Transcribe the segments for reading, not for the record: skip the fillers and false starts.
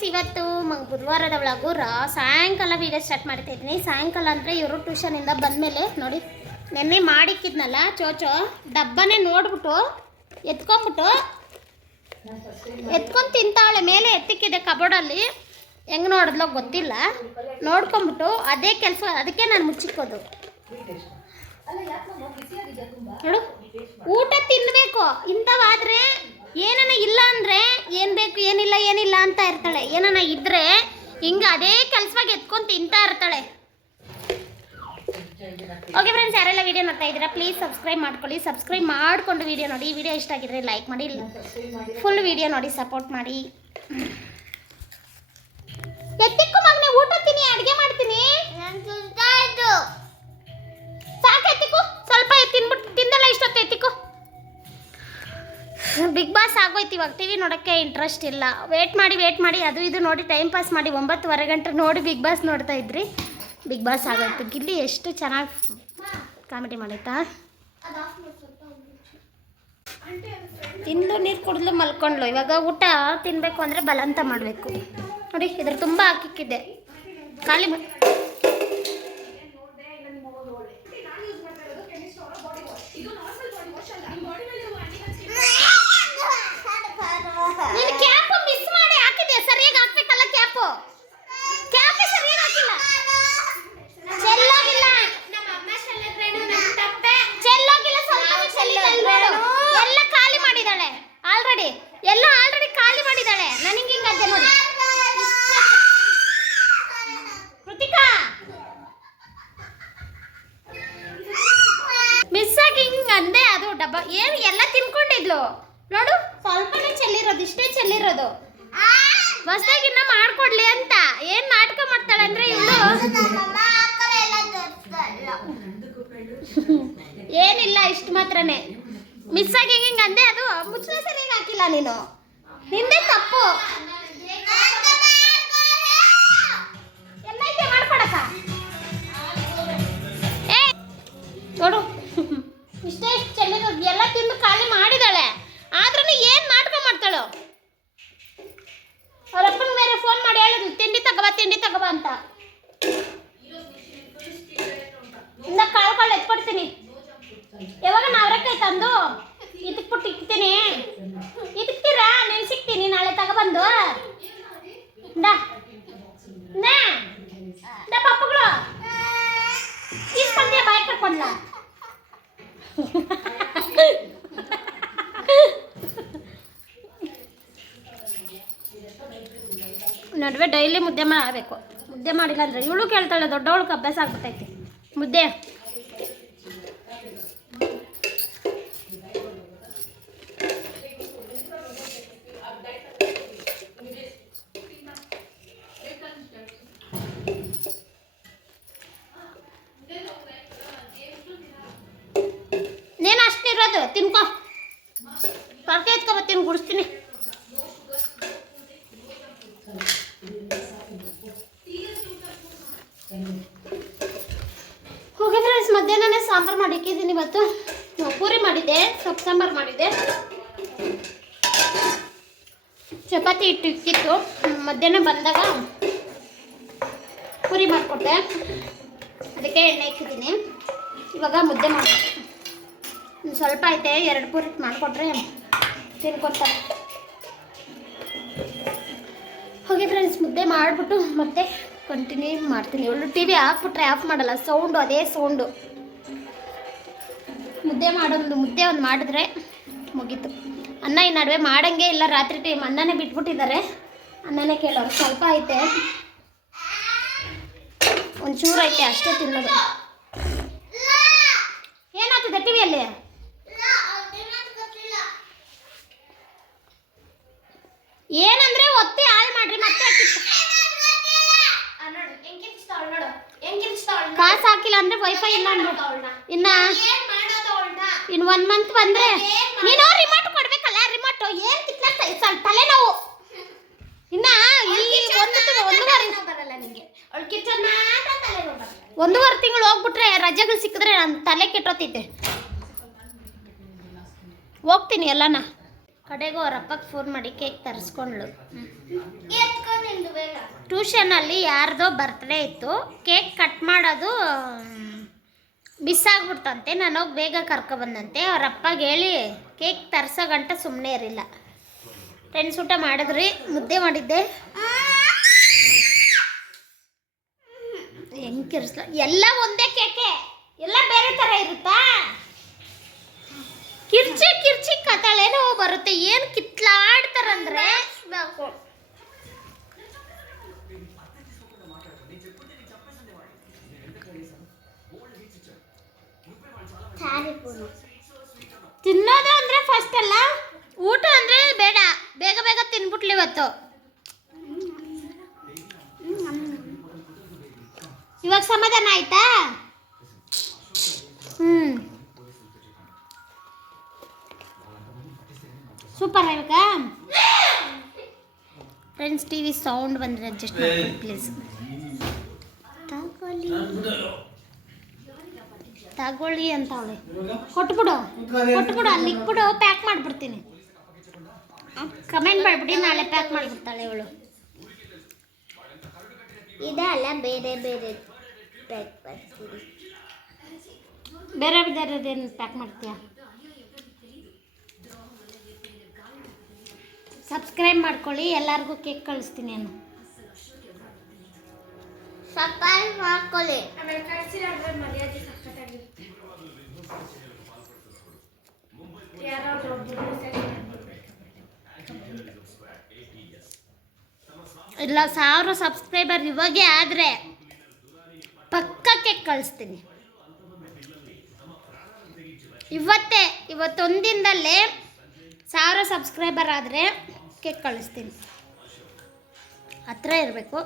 Friends, ಇವತ್ತು ಬುಧವಾರದ vlog ಸಾಯಂಕಾಲ video start ಮಾಡ್ತಾ ಇದ್ದೀನಿ. ಸಾಯಂಕಾಲ ಅಂದರೆ ಇವರು ಟ್ಯೂಷನಿಂದ ಬಂದಮೇಲೆ ನೋಡಿ, ನೆನ್ನೆ ಮಾಡಿಕ್ಕಿದ್ನಲ್ಲ ಚೋಚೋ ಡಬ್ಬನೇ ನೋಡ್ಬಿಟ್ಟು ಎತ್ಕೊಂಡು ತಿಂತಾವಳೆ. ಮೇಲೆ ಎತ್ತಿಕ್ಕಿದೆ ಕಬೋರ್ಡಲ್ಲಿ, ಹೆಂಗೆ ನೋಡಿದ್ಲೋ ಗೊತ್ತಿಲ್ಲ. ನೋಡ್ಕೊಂಬಿಟ್ಟು ಅದೇ ಕೆಲಸ, ಅದಕ್ಕೆ ನಾನು ಮುಚ್ಚಿಕ್ಕೋದು. ನೋಡು, ಊಟ ತಿನ್ನಬೇಕು. ಇಂಥವಾದರೆ ಏನನ ಇಲ್ಲ ಅಂದರೆ ಏನು ಬೇಕು ಏನಿಲ್ಲ ಅಂತ ಇರ್ತಾಳೆ. ಏನನ ಇದ್ದರೆ ಹಿಂಗೆ ಅದೇ ಕೆಲಸವಾಗಿ ಎತ್ಕೊಂಡು ತಿಂತಾ ಇರ್ತಾಳೆ. ಓಕೆ ಫ್ರೆಂಡ್ಸ್, ಯಾರೆಲ್ಲ ವೀಡಿಯೋ ನೋಡ್ತಾ ಇದ್ದೀರಾ ಪ್ಲೀಸ್ ಸಬ್ಸ್ಕ್ರೈಬ್ ಮಾಡ್ಕೊಳ್ಳಿ. ಸಬ್ಸ್ಕ್ರೈಬ್ ಮಾಡಿಕೊಂಡು ವೀಡಿಯೋ ನೋಡಿ. ವಿಡಿಯೋ ಇಷ್ಟ ಆಗಿದ್ರೆ ಲೈಕ್ ಮಾಡಿ, ಫುಲ್ ವೀಡಿಯೋ ನೋಡಿ ಸಪೋರ್ಟ್ ಮಾಡಿ. ಎತ್ತಿಕ್ಕು ಮಗನೇ, ಊಟ ತಿನ್ನಿ, ಅಡುಗೆ ಮಾಡ್ತೀನಿ. ಸಾಕು, ಎತ್ತಿಕ್ಕು. ಸ್ವಲ್ಪ ತಿನ್ಬಿಟ್ಟು ತಿಂದಲ್ಲ ಇಷ್ಟೊತ್ತು, ಎತ್ತಿಕ್ಕು. ಬಿಗ್ ಬಾಸ್ ಆಗೋಯ್ತು. ಇವಾಗ ಟಿ ವಿ ನೋಡೋಕ್ಕೆ ಇಂಟ್ರೆಸ್ಟ್ ಇಲ್ಲ. ವೇಟ್ ಮಾಡಿ ಅದು ಇದು ನೋಡಿ ಟೈಮ್ ಪಾಸ್ ಮಾಡಿ 9:30 ಗಂಟೆ ನೋಡಿ ಬಿಗ್ ಬಾಸ್ ನೋಡ್ತಾ ಇದ್ರಿ. ಬಿಗ್ ಬಾಸ್ ಆಗೋಯ್ತು. ಗಿಲ್ಲಿ ಎಷ್ಟು ಚೆನ್ನಾಗಿ ಕಾಮಿಡಿ ಮಾಡೈತಾ. ತಿಂದು ನೀರು ಕುಡಿದ್ಲು ಮಲ್ಕೊಂಡ್ಲು. ಇವಾಗ ಊಟ ತಿನ್ನಬೇಕು ಅಂದರೆ ಬಲವಂತ ಮಾಡಬೇಕು. ನೋಡಿ, ಇದ್ರ ತುಂಬ ಹಾಕಿಕ್ಕಿದ್ದೆ ಖಾಲಿ. ನೀನು ಕ್ಯಾಪು ಮಿಸ್ ಮಾಡಿ ಹಾಕಿದ್ದೆ. ಸರಿಯಾಗಿ ಹಾಕ್ಬೇಕಲ್ಲ ಕ್ಯಾಪು ಸರಿಯಾಗಿ ಹಾಕಿಲ್ಲ. ಚೆಲ್ಲೋಗಿಲ್ಲ, ಸ್ವಲ್ಪ ಎಲ್ಲ ಖಾಲಿ ಮಾಡಿದಾಳೆ ಆಲ್ರೆಡಿ. ಖಾಲಿ ಮಾಡಿದಾಳೆ. ನನಗೆ ಹಿಂಗೆ ಅಜ್ಜೆ ನೋಡಿ. ಕೃತಿಕಾ ಮಿಸ್ ಆಗಿ ಹಿಂಗೆ ಅಂದೆ. ಅದು ಡಬ್ಬ ಏನು ಎಲ್ಲ ತಿನ್ಕೊಂಡಿದ್ಲು ನೋಡು. ಸ್ವಲ್ಪನೇ ಚೆಲ್ಲಿರೋದು, ಇಷ್ಟೇ ಚೆಲ್ಲಿರೋದು. ಹೊಸದಾಗಿನ್ನ ಮಾಡ್ಕೊಡ್ಲಿ ಅಂತ ಏನ್ ನಾಟಕ ಮಾಡ್ತಾಳೆ ಅಂದ್ರೆ ಇವಳು. ಏನಿಲ್ಲ, ಇಷ್ಟು ಮಾತ್ರನೇ. ಮಿಸ್ ಆಗಿ ಹಿಂಗೆ ಅಂದೆ. ಅದು ಮುಚ್ಚಳ ಸರಿಯಾಗಿ ಹಾಕಿಲ್ಲ ನೀನು. ನಿಂದೆ ತಪ್ಪು. ಎಲ್ಲೈತೆ ಮಾಡ್ಕೊಡಕ. ಏ ನೋಡು, ಇಷ್ಟೇ ಚೆಲ್ಲಿರೋದು. ಎಲ್ಲ ತಿಂದು ಖಾಲಿ ಮಾಡಿದಾಳೆ. ಆದ್ರೂ ಏನು ನಾಟಕ ಮಾಡ್ತಾಳು. ಅವರಪ್ಪನ ಮೇಲೆ ಫೋನ್ ಮಾಡಿ ಹೇಳಿದ್ಲು ತಿಂಡಿ ತಗಬಾ ಅಂತ. ಇನ್ನ ಕಾಳು ಎತ್ಕೊಡ್ತೀನಿ. ಯಾವಾಗ ಅವರೆಕಾಯಿ ತಂದು ಇದಕ್ಬಿಟ್ಟು ಇಕ್ತೀನಿ. ಇದಕ್ತೀರಾ ನೆನ್ಸಿಕ್ತೀನಿ ನಾಳೆ ತಗೊಬಂದು. ಪಪ್ಪಗಳು ಇಸ್ಕೊಂಡ್ಯಾ ಬಾಯ್ ಕಟ್ಕೊಂಡ್ಲ. ನಡುವೆ ಡೈಲಿ ಮುದ್ದೆ ಮಾಡಬೇಕು. ಮುದ್ದೆ ಮಾಡಿಲ್ಲ ಅಂದರೆ ಇವಳು ಕೇಳ್ತಾಳೆ. ದೊಡ್ಡವಳಿಗೆ ಅಭ್ಯಾಸ ಆಗ್ಬಿಟ್ಟೈತಿ ಮುದ್ದೆ. ನೀನು ಅಷ್ಟಿರೋದು ತಿನ್ಕೊ. ಪರ್ಕೆ ಎತ್ಕೊಬತ್ತೀನಿ, ಗುಡಿಸ್ತೀನಿ. ಓಕೆ ಫ್ರೆಂಡ್ಸ್, ಮಧ್ಯಾಹ್ನನೇ ಸಾಂಬಾರು ಮಾಡಿಕ್ಕಿದ್ದೀನಿ. ಇವತ್ತು ಪೂರಿ ಮಾಡಿದ್ದೆ, ಸೊಪ್ಪು ಸಾಂಬಾರು ಮಾಡಿದ್ದೆ. ಚಪಾತಿ ಹಿಟ್ಟು ಇಕ್ಕಿತ್ತು. ಮಧ್ಯಾಹ್ನ ಬಂದಾಗ ಪೂರಿ ಮಾಡಿಕೊಟ್ಟೆ, ಅದಕ್ಕೆ ಎಣ್ಣೆ ಇಕ್ಕಿದ್ದೀನಿ. ಇವಾಗ ಮುದ್ದೆ ಮಾಡಿ ಸ್ವಲ್ಪ ಐತೆ, 2 ಪೂರಿ ಮಾಡಿಕೊಟ್ರೆ ತಿನ್ಕೊತಾರೆ. ಓಕೆ ಫ್ರೆಂಡ್ಸ್, ಮುದ್ದೆ ಮಾಡಿಬಿಟ್ಟು ಮತ್ತೆ ಕಂಟಿನ್ಯೂ ಮಾಡ್ತೀನಿ. ಇವಳು ಟಿ ವಿ ಹಾಕ್ಬಿಟ್ರೆ ಆಫ್ ಮಾಡಲ್ಲ, ಸೌಂಡು ಅದೇ ಸೌಂಡು. ಮುದ್ದೆ ಒಂದು ಮಾಡಿದ್ರೆ ಮುಗೀತು. ಅನ್ನ ಈ ನಡುವೆ ಮಾಡಂಗೆ ಇಲ್ಲ. ರಾತ್ರಿ ಟೈಮ್ ಅನ್ನನೇ ಬಿಟ್ಬಿಟ್ಟಿದ್ದಾರೆ. ಅನ್ನನೇ ಕೇಳೋರು. ಸ್ವಲ್ಪ ಐತೆ, ಒಂಚೂರು ಐತೆ ಅಷ್ಟೇ ತಿನ್ನೋದು. ಏನಾಗ್ತದೆ ಟಿ ವಿಯಲ್ಲಿ? ಏನಂದ್ರೆ ಒತ್ತಿ ಹಾಳು ಮಾಡ್ರಿ. ಮತ್ತೆ ಕಾಸು ಹಾಕಿಲ್ಲ ಅಂದ್ರೆ ವೈಫೈ ಇಲ್ಲ ಅಂದ್ರೆ ಇನ್ನು 1 ಮಂತ್ ಬಂದ್ರೆ ನೀನು ರಿಮೋಟ್ ಕೊಡ್ಬೇಕಲ್ಲ. ರಿಮೋಟ್ ಏನ್ ಕಿತ್ಲ ತಲೆನೋವು. ಇನ್ನ ಒಂದೂವರೆ ತಿಂಗಳು ಹೋಗ್ಬಿಟ್ರೆ ರಜೆಗಳು ಸಿಕ್ಕಿದ್ರೆ ನನ್ನ ತಲೆ ಕೆಟ್ಟೋತೈತೆ. ಹೋಗ್ತೀನಿ ಎಲ್ಲನ. ಕಡೆಗೂ ಅವ್ರ ಅಪ್ಪಗೆ ಫೋನ್ ಮಾಡಿ ಕೇಕ್ ತರಿಸ್ಕೊಂಡ್ಳು. ಟ್ಯೂಷನಲ್ಲಿ ಯಾರ್ದೋ ಬರ್ತ್ಡೇ ಇತ್ತು, ಕೇಕ್ ಕಟ್ ಮಾಡೋದು ಮಿಸ್ ಆಗ್ಬಿಡ್ತಂತೆ. ನಾನು ಹೋಗಿ ಬೇಗ ಕರ್ಕೊಬಂದಂತೆ. ಅವ್ರ ಅಪ್ಪಗೆ ಹೇಳಿ ಕೇಕ್ ತರ್ಸೋ ಗಂಟ ಸುಮ್ಮನೆ ಇರಲಿಲ್ಲ. ಫ್ರೆಂಡ್ಸ್, ಊಟ ಮಾಡಿದ್ರಿ, ಮುದ್ದೆ ಮಾಡಿದ್ದೆ. ಹೆಂಗೆ ಕಿರಿಸ್ಲ, ಎಲ್ಲ ಒಂದೇ ಕೇಕೆ, ಎಲ್ಲ ಬೇರೆ ಥರ ಇರುತ್ತಾ? ಕಿರ್ಚಿ ಕಿರ್ಚಿ ಕತ್ತಳೇನೋ ಬರುತ್ತೆ. ಏನು ಕಿತ್ಲಾಡ್ತಾರಂದ್ರೆ ತಿನ್ನೋದು ಅಂದ್ರೆ ಫಸ್ಟ್ ಅಲ್ಲ, ಊಟ ಅಂದ್ರೆ ಬೇಡ, ಬೇಗ ಬೇಗ ತಿನ್ಬಿಟ್ಲಿ ಇವತ್ತು. ಇವಾಗ ಸಮಾಧಾನ ಆಯ್ತಾ? ಸೂಪರ್ ಇವಾಗ. ಫ್ರೆಂಡ್ಸ್, ಟಿವಿ ಸೌಂಡ್ ಬಂದರೆ ಅಡ್ಜಸ್ಟ್ ಮಾಡ್ಕೊಳ್ಳಿ ಪ್ಲೀಸ್. ತಗೊಳ್ಳಿ ಅಂತ ಅವಳೆ. ಕೊಟ್ಬಿಡು ಅಲ್ಲಿ ಇಟ್ಬಿಡು, ಪ್ಯಾಕ್ ಮಾಡಿಬಿಡ್ತೀನಿ. ಕಮೆಂಟ್ ಮಾಡಿಬಿಡಿ, ನಾಳೆ ಪ್ಯಾಕ್ ಮಾಡಿಬಿಡ್ತಾಳೆ ಇವಳು. ಇದೆಲ್ಲ ಬೇರೆ ಬೇರೆ ಪ್ಯಾಕ್ ಮಾಡ್ತೀನಿ. ಬೇರೆ ಬೇರೆದೇನು ಪ್ಯಾಕ್ ಮಾಡ್ತೀಯಾ? ಸಬ್ಸ್ಕ್ರೈಬ್ ಮಾಡ್ಕೊಳ್ಳಿ, ಎಲ್ಲರಿಗೂ ಕೇಕ್ ಕಳಿಸ್ತೀನಿ ನಾನು. ಸಬ್ಸ್ಕ್ರೈಬ್ ಮಾಡ್ಕೊಳ್ಳಿ. ಆಮೇಲೆ ಕಳಿಸಿದ್ರೆ ಅದರ ಮರ್ಯಾದೆ ಸಕ್ಕತ್ತಾಗಿರುತ್ತೆ. ಇಲ್ಲ, 1000 ಸಬ್ಸ್ಕ್ರೈಬರ್ ಇವಾಗೆ ಆದರೆ ಪಕ್ಕ ಕೇಕ್ ಕಳಿಸ್ತೀನಿ. ಇವತ್ತೊಂದಿನದಲ್ಲೇ 1000 ಸಬ್ಸ್ಕ್ರೈಬರ್ ಆದರೆ ಕೇಕ್ ಕಳಿಸ್ತೀನಿ. ಹತ್ರ ಇರಬೇಕು.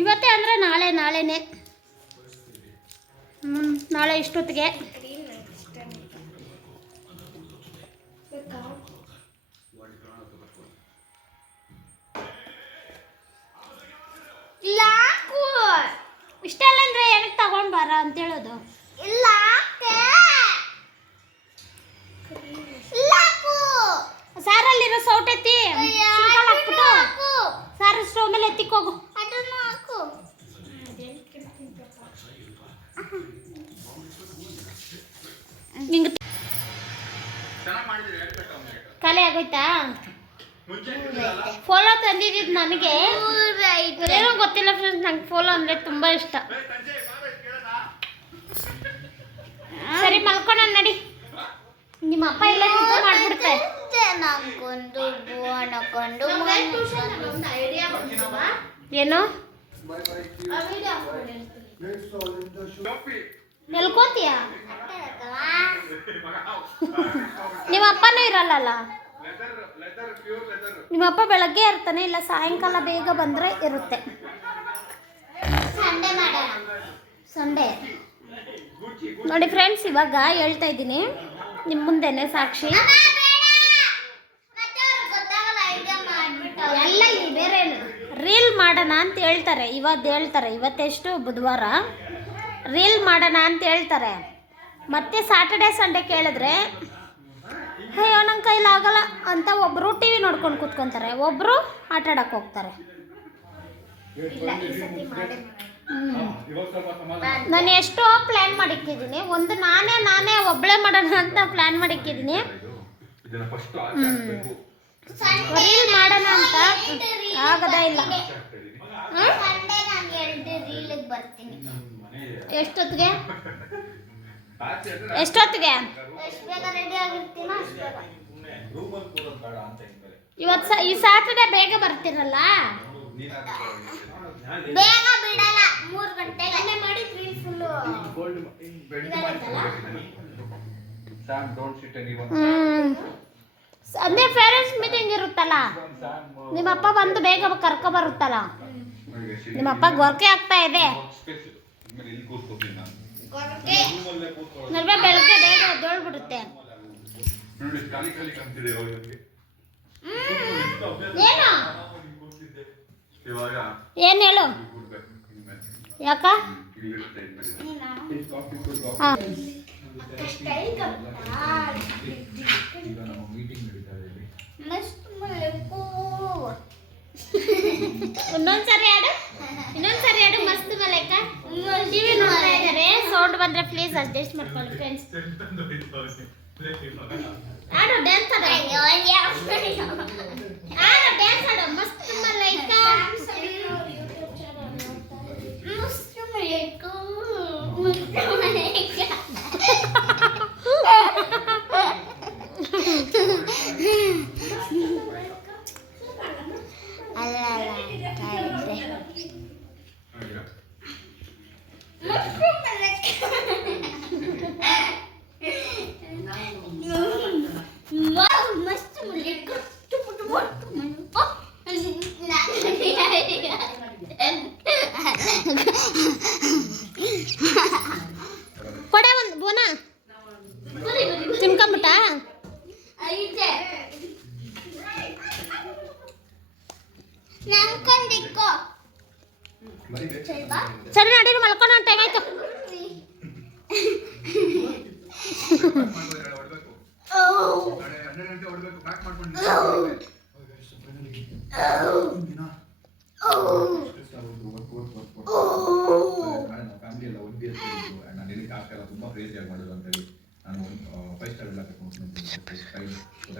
ಇವತ್ತೇ ಅಂದರೆ ನಾಳೆನೇ. ನಾಳೆ ಇಷ್ಟೊತ್ತಿಗೆ. ಇಷ್ಟ ಅಲ್ಲ ಅಂದ್ರೆ ಏನಕ್ಕೆ ತಗೊಂಡ್ ಬಾರ ಅಂತ ಹೇಳೋದು. ಇಲ್ಲ ಸಾರಲ್ಲಿರೋ ಸೌಟೆತ್ತಿ ಹಾಕ್ಬಿಟ್ಟು ಸಾರು ಸ್ಟವ್ ಮೇಲೆ ಎತ್ತಿಕೋಗು. ನಿಂಗೆ ಖಾಲಿ ಆಗೋಯ್ತಾ? ಫೋಲೋ ತಂದಿದ್ದು ನನಗೆ ಏನೋ ಗೊತ್ತಿಲ್ಲ ಫ್ರೆಂಡ್ಸ್, ನಂಗೆ ಫೋಲೋ ಅಂದರೆ ತುಂಬ ಇಷ್ಟ. ಸರಿ, ಮಲ್ಕೊಳ್ಳೋಣ ನಡಿ. ನಿಮ್ಮ ಅಪ್ಪ ಇಲ್ಲ ಮಾಡ್ಬಿಡುತ್ತೆ. ಏನು ಎಲ್ಕೋತೀಯ? ನಿಮ್ಮ ಅಪ್ಪನೂ ಇರಲ್ಲ. ನಿಮ್ಮಪ್ಪ ಬೆಳಗ್ಗೆ ಇರ್ತಾನೆ, ಇಲ್ಲ ಸಾಯಂಕಾಲ ಬೇಗ ಬಂದರೆ ಇರುತ್ತೆ. ಸಂಡೇ ನೋಡಿ ಫ್ರೆಂಡ್ಸ್, ಇವಾಗ ಹೇಳ್ತಾ ಇದ್ದೀನಿ ನಿಮ್ಮ ಮುಂದೆನೆ ಸಾಕ್ಷಿ. ಎಲ್ಲ ಬೇರೆ ರೀಲ್ ಮಾಡೋಣ ಅಂತ ಹೇಳ್ತಾರೆ. ಇವತ್ತೆಷ್ಟು ಬುಧವಾರ, ರೀಲ್ ಮಾಡೋಣ ಅಂತ ಹೇಳ್ತಾರೆ. ಮತ್ತೆ ಸಾಟರ್ಡೆ ಸಂಡೇ ಕೇಳಿದ್ರೆ ಅಯ್ಯೋ ನನ್ನ ಕೈಲಾಗಲ್ಲ ಅಂತ ಒಬ್ಬರು ಟಿ ವಿ ನೋಡ್ಕೊಂಡು ಕೂತ್ಕೊತಾರೆ, ಒಬ್ಬರು ಆಟ ಆಡಕ್ಕೆ ಹೋಗ್ತಾರೆ. ನಾನು ಎಷ್ಟೋ ಪ್ಲ್ಯಾನ್ ಮಾಡಿಕ್ಕಿದ್ದೀನಿ. ಒಂದು ನಾನೇ ಒಬ್ಬಳೇ ಮಾಡೋಣ ಅಂತ ಪ್ಲ್ಯಾನ್ ಮಾಡಿಕ್ಕಿದ್ದೀನಿ. ರೀಲ್ ಮಾಡೋಣ ಅಂತ ಆಗದೇ ಇಲ್ಲ. ಎಷ್ಟೊತ್ತಿಗೆ ಇವತ್ತು ಈ ಸಾಟರ್ಡೆ ಬೇಗ ಬರ್ತೀರಲ್ಲ? ಬೇಗ ಬಿಡಲ್ಲ, 3 ಗಂಟೆಗೆ ಮಾಡಿದ್ರಿ. ಅದೇ ಪೇರೆಂಟ್ಸ್ ಮೀಟಿಂಗ್ ಇರುತ್ತಲ್ಲ, ನಿಮ್ಮಪ್ಪ ಬಂದು ಬೇಗ ಕರ್ಕೊ ಬರುತ್ತಲ್ಲ. ನಿಮ್ಮಪ್ಪ ಗೊರಕೆ ಆಗ್ತಾ ಇದೆ. ನಲ್ವೇ ಬೆಳಗ್ಗೆ ಬೇಗ ಎದ್ದೇಳ್ಬಿಡುತ್ತೆ. ಏನು ಹೇಳು? ಯಾಕ ಹಾಂ ಇನ್ನೊಂದ್ಸರಿ ಆಡು ಮಸ್ತ್ ಮಲೈಕ ಟಿವಿ ನೋಡ್ತಾ ಇದ್ದಾರೆ ಸೌಂಡ್ ಬಂದ್ರೆ ಪ್ಲೀಸ್ ಅಡ್ಜಸ್ಟ್ ಮಾಡ್ಕೊಳ್ಳಿ ಫ್ರೆಂಡ್ಸ್ ಆಡು ಡ್ಯಾನ್ಸ್ ಆಡು ಮಸ್ತ್ ಮಲೈಕ ಕೊಡೆ ಒಂದು ಬೋನಾ ತಿನ್ಕೊಂಬಿಟ್ಟ ಸರಿ ನಡೀರಿ ಮಲ್ಕೊಂಡು ಟೈಮ್ ಆಯ್ತು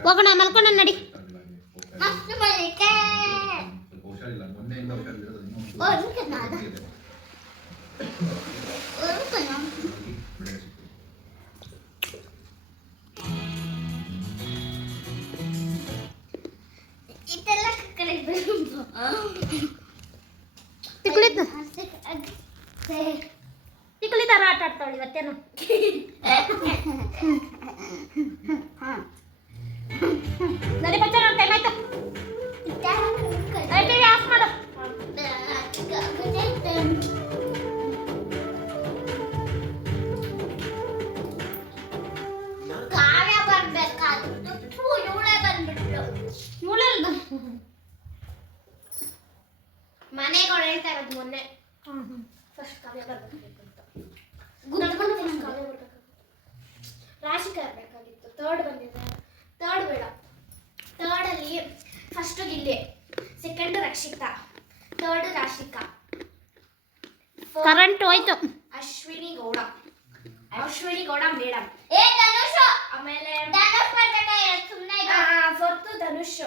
ಹೋಗೋಣ ಮಲ್ಕೊಂಡ ನಡಿ ತಿಕ್ಲಿ ತರ ಆಟ ಆಡ್ತಾವಳಿ ಇವತ್ತೇನು ನಡಿ ಬಚ್ಚ ಟೈಮ್ ಆಯ್ತು ಟಿವಿ ಆಫ್ ಮಾಡು ಕಾವ್ಯ ಬರ್ಬೇಕಾಗಿತ್ತು ಇವಳೇ ಬಂದ್ಬಿಟ್ಲು ಮನೆಗೆ ಹೇಳ್ತಾ ಇರೋದು ಮೊನ್ನೆ ಫಸ್ಟ್ ಕಾವ್ಯ ಬರ್ಬೇಕಾಗಿತ್ತು ರಾಶಿಕಾ ಇರಬೇಕಾಗಿತ್ತು ಥರ್ಡ್ ಬಂದಿದೆ ಥರ್ಡ್ ಬೇಡ ಥರ್ಡಲ್ಲಿ first Gilli second Rakshitha third Rashika current ಹೋಯ್ತು ಅಶ್ವಿನಿ ಗೌಡ ಮೇಡಮ್ ಆಮೇಲೆ ಫೋರ್ತ್ ಧನುಷ್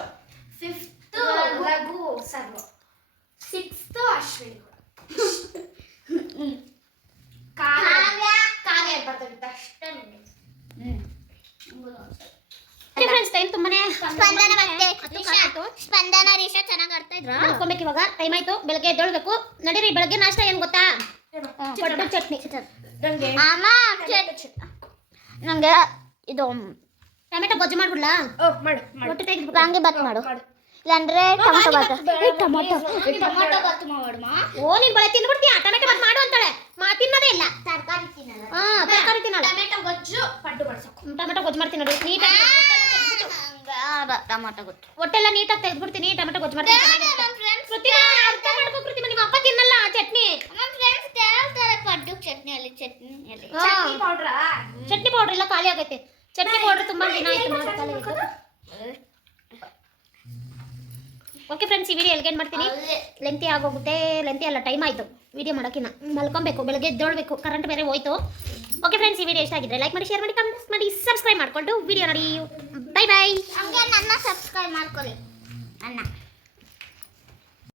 ಫಿಫ್ತ್ ರಘು ಸರ್ವ ಸಿಕ್ಸ್ತ್ ಅಶ್ವಿನಿ ಕಾವ್ಯ ಬರ್ತಾಗಿತ್ತು ಅಷ್ಟೇ ಫ್ರೆಂಡ್ಸ್ ಟೈಮ್ ತುಂಬಾನೇ ಸ್ಪಂದನ ರಿಷಾ ಚೆನ್ನಾಗಿ ಆಡ್ತಾ ಇದ್ರು ಮಲ್ಕೊಬೇಕು ಇವಾಗ ಟೈಮ್ ಆಯ್ತು ಬೆಳಗ್ಗೆ ಎದ್ದೇಳ್ಬೇಕು ನಡೀರಿ ಬೆಳಗ್ಗೆ ನಾಷ್ಟ ಏನ್ ಗೊತ್ತಾ ಚಟ್ನಿ ನಂಗೆ ಇದು ಟೊಮೆಟೊ ಗೊಜ್ಜು ಮಾಡ್ಬಿಡ್ಲಾ ಒಟ್ಟು ತೆಗೆದು ಹಂಗೆ ಬಾತ್ ಮಾಡು ಇಲ್ಲಾಂದ್ರೆ ಟೊಮೊಟೊ ಬಾತ್ ಮಾಡಮ್ಮ ಓ ನೀನ್ ಬಳೆ ತಿನ್ಬಿಡ್ತೀಯ ಟೊಮೆಟೊ ಬಾತ್ ಮಾಡು ಅಂತಾಳೆ ತಿನ್ನೋದೇ ಇಲ್ಲ ತರಕಾರಿ ತಿನ್ನಲ್ಲ ಟೊಮೆಟೊ ಗೊಜ್ಜು ಪಡ್ಡು ಮಾಡ್ಸೋಕು ಟೊಮೆಟೊ ಗೊಜ್ಜು ಮಾಡ್ತೀನಿ ನೋಡಿ ನೀಟಾಗಿ ಟೊಮೆಟೊ ಗೊಜ್ಜು ಹೊಟ್ಟೆಲ್ಲ ನೀಟಾಗಿ ತೆಗೆದ್ಬಿಡ್ತೀನಿ ಟೊಮೆಟೊ ಗೊಜ್ಜು ಮಾಡ್ತೀನಿ ಅರ್ಥ ಮಾಡ್ಕೋ ಕೃತಿಮಾ ನಿಮ್ಮ ಅಪ್ಪ ತಿನ್ನಲ್ಲ ಚಟ್ನಿ ಪಡ್ಡು ಚಟ್ನಿ ಪೌಡ್ರ್ ಎಲ್ಲ ಖಾಲಿ ಆಗೈತೆ ಚಟ್ನಿ ಪೌಡ್ರ್ ತುಂಬಾ ದಿನ ಆಯ್ತು ಓಕೆ ಫ್ರೆಂಡ್ಸ್ ಈ ವಿಡಿಯೋ ಎಲ್ಲಿಗೆ ಮಾಡ್ತೀನಿ ಲೆಂತಿ ಆಗೋಗುತ್ತೆ ಲೆಂತಿ ಅಲ್ಲ ಟೈಮ್ ಆಯಿತು ವಿಡಿಯೋ ಮಾಡೋಕ್ಕಿನ್ನ ಮಲ್ಕೊಬೇಕು ಬೆಳಗ್ಗೆ ಎದ್ದೇಳಬೇಕು ಕರೆಂಟ್ ಬೇರೆ ಹೋಯ್ತು ಓಕೆ ಫ್ರೆಂಡ್ಸ್ ಈ ವಿಡಿಯೋ ಇಷ್ಟ ಆಗಿದ್ರೆ ಲೈಕ್ ಮಾಡಿ ಶೇರ್ ಮಾಡಿ ಕಮೆಂಟ್ಸ್ ಮಾಡಿ ಸಬ್ಸ್ಕ್ರೈಬ್ ಮಾಡಿಕೊಂಡು ವಿಡಿಯೋ ನೋಡಿ ಬೈ ಬೈ ಹಂಗೆ ನನ್ನ ಸಬ್ಸ್ಕ್ರೈಬ್ ಮಾಡ್ಕೊಳ್ಳಿ ಅಣ್ಣ